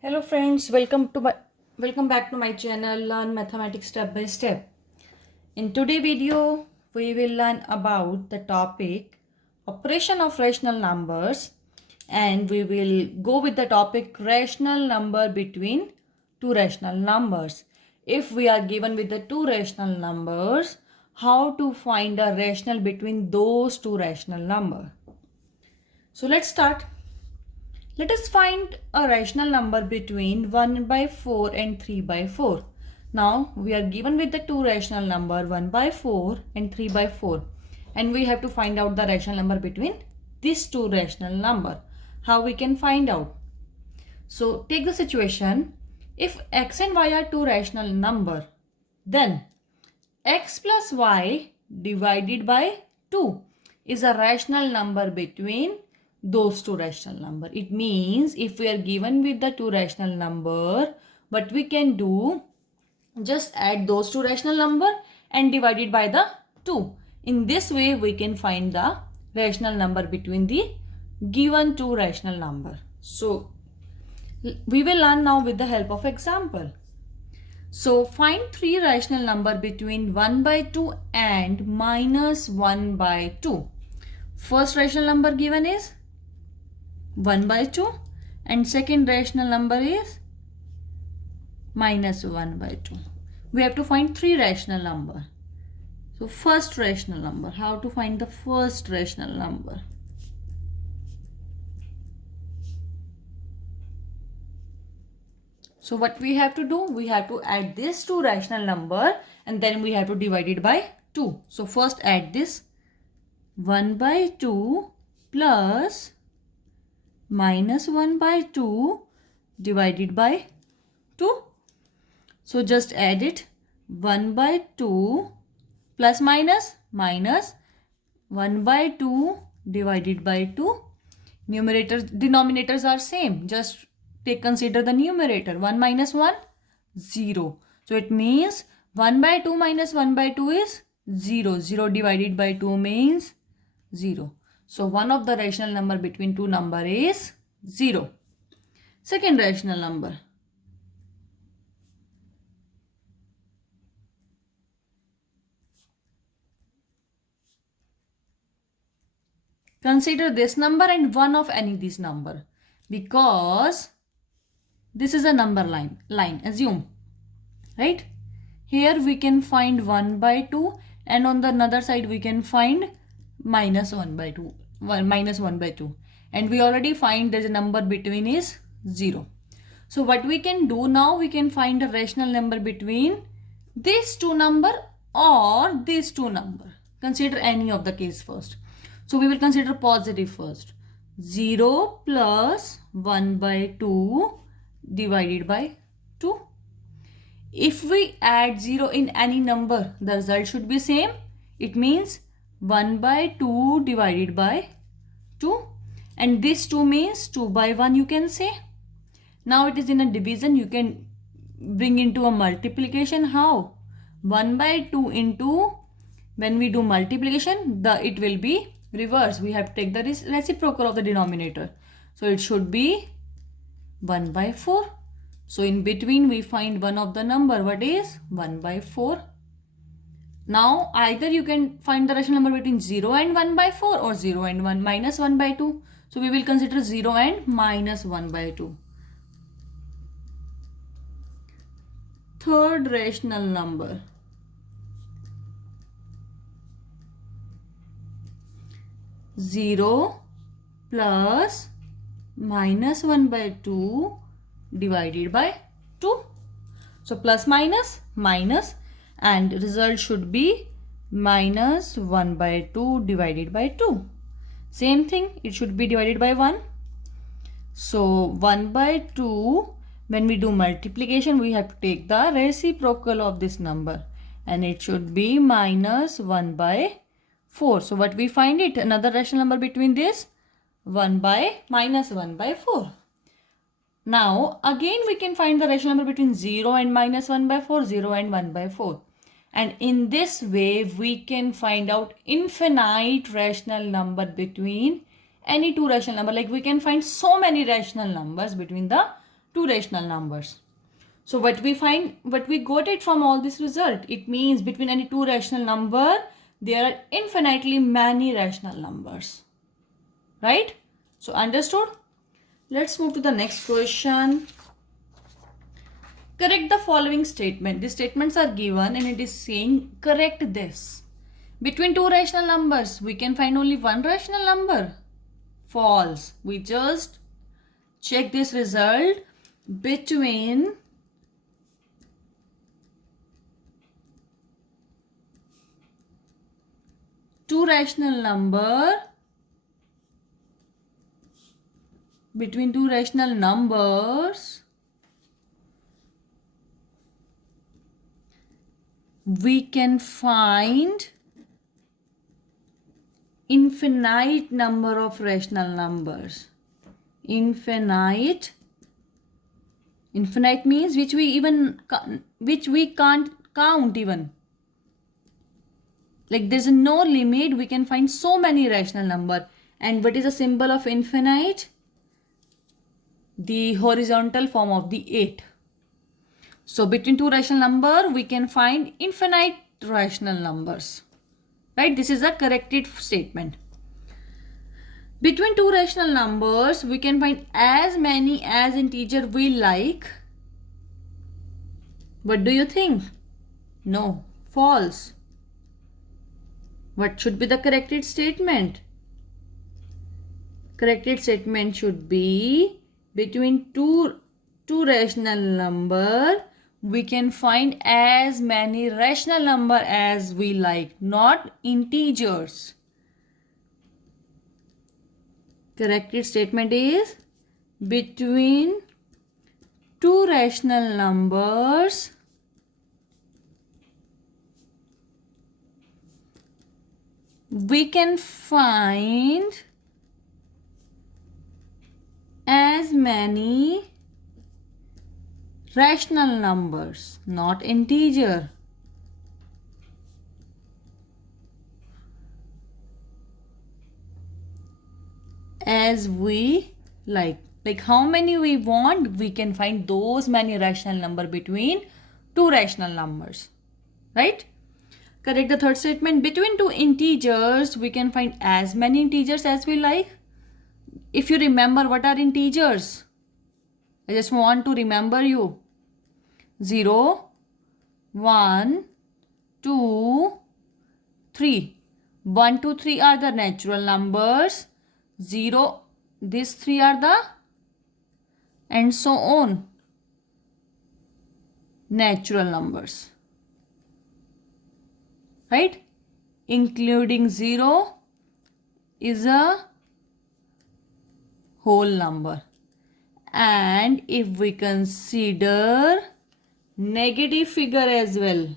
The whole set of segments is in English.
Hello friends, welcome back to my channel Learn Mathematics Step by Step. In today's video, we will learn about the topic operation of rational numbers, and we will go with the topic rational number between two rational numbers. If we are given with the two rational numbers, how to find a rational between those two rational numbers. So let's start. Let us find a rational number between 1 by 4 and 3 by 4. Now we are given with the two rational number 1 by 4 and 3 by 4, and we have to find out the rational number between these two rational number. How we can find out? So take the situation. If x and y are two rational number, then x plus y divided by 2 is a rational number between those two rational number. It means if we are given with the two rational number, what we can do, just add those two rational number and divide it by the 2. In this way we can find the rational number between the given two rational number. So we will learn now with the help of example. So find three rational number between 1 by 2 and minus 1 by 2. First rational number given is 1 by 2 and second rational number is minus 1 by 2. We have to find three rational number. So first rational number, how to find the first rational number? So what we have to do, we have to add this two rational number and then we have to divide it by 2. So first add this 1 by 2 plus minus 1 by 2 divided by 2. So just add it 1 by 2 plus minus 1 by 2 divided by 2. Denominators are same. Just consider the numerator. 1 minus 1, 0. So it means 1 by 2 minus 1 by 2 is 0. 0 divided by 2 means 0. So one of the rational number between two number is 0. Second rational number. Consider this number and one of any this number, because this is a number line. Assume, right? Here we can find 1 by 2 and on the another side we can find minus 1 by 2. Minus 1 by 2. And we already find there's a number between is 0. So what we can do now, we can find a rational number between these two number or these two number. Consider any of the case first. So we will consider positive first. 0 plus 1 by 2 divided by 2. If we add 0 in any number, the result should be same. It means 1 by 2 divided by 2. And this 2 means 2 by 1 you can say. Now it is in a division. You can bring into a multiplication. How? 1 by 2 into, when we do multiplication, it will be reverse. We have to take the reciprocal of the denominator. So it should be 1 by 4. So in between we find one of the number. What is 1 by 4? Now either you can find the rational number between 0 and 1 by 4 or 0 and 1 minus 1 by 2. So we will consider 0 and minus 1 by 2. Third rational number. 0 plus minus 1 by 2 divided by 2. So plus minus and result should be minus 1 by 2 divided by 2. Same thing, it should be divided by 1. So 1 by 2, when we do multiplication, we have to take the reciprocal of this number and it should be minus 1 by 4. So what we find it? Another rational number between this, 1 by minus 1 by 4. Now again we can find the rational number between 0 and minus 1 by 4, 0 and 1 by 4. And in this way we can find out infinite rational number between any two rational number. Like we can find so many rational numbers between the two rational numbers. So what we got it from all this result, it means between any two rational number, there are infinitely many rational numbers, right? So understood? Let's move to the next question. Correct the following statement. These statements are given and it is saying correct this. Between two rational numbers, we can find only one rational number. False. We just check this result. Between two rational numbers, we can find infinite number of rational numbers. Infinite means which we can't count even. Like there's no limit, we can find so many rational number. And what is the symbol of infinite? The horizontal form of the 8. So between two rational number, we can find infinite rational numbers. Right? This is a corrected statement. Between two rational numbers, we can find as many as integer we like. What do you think? No, false. What should be the corrected statement? Corrected statement should be between two rational number, we can find as many rational number as we like, not integers. Corrected statement is between two rational numbers, we can find as many rational numbers, not integer. As we like how many we want, we can find those many rational number between two rational numbers, right? Correct the third statement. Between two integers, we can find as many integers as we like. If you remember, what are integers? I just want to remember you. 0, 1, 2, 3. 1, 2, 3 are the natural numbers. 0, these 3 are the, and so on, natural numbers. Right? Including 0 is a whole number. And if we consider negative figure as well,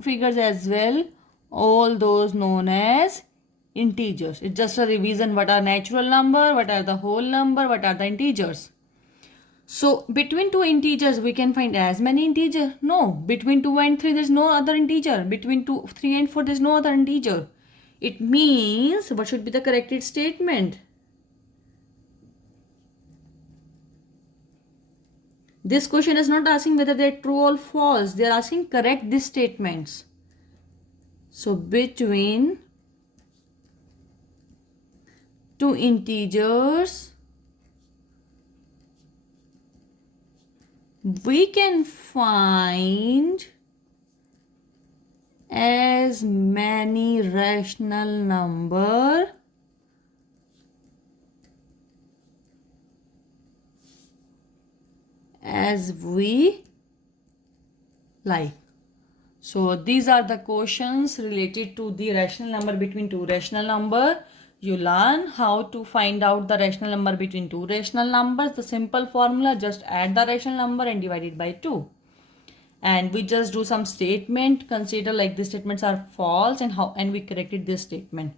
figures as well, all those known as integers. It's just a revision. What are natural number, what are the whole number, what are the integers. So between two integers, we can find as many integers. No, between 2 and 3 there is no other integer. Between 3 and 4 there is no other integer. It means, what should be the corrected statement? This question is not asking whether they are true or false. They are asking correct these statements. So between two integers, we can find as many rational number as we like. So these are the questions related to the rational number between two rational number. You learn how to find out the rational number between two rational numbers. The simple formula, just add the rational number and divide it by 2. And we just do some statement, consider like these statements are false, and we corrected this statement.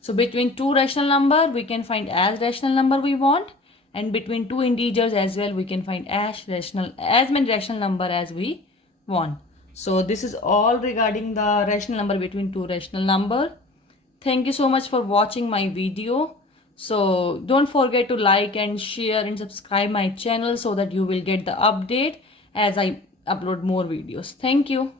So between two rational number, we can find as rational number we want, and between two integers as well, we can find as many rational number as we want. So this is all regarding the rational number between two rational number. Thank you so much for watching my video. So don't forget to like and share and subscribe my channel so that you will get the update as I upload more videos. Thank you.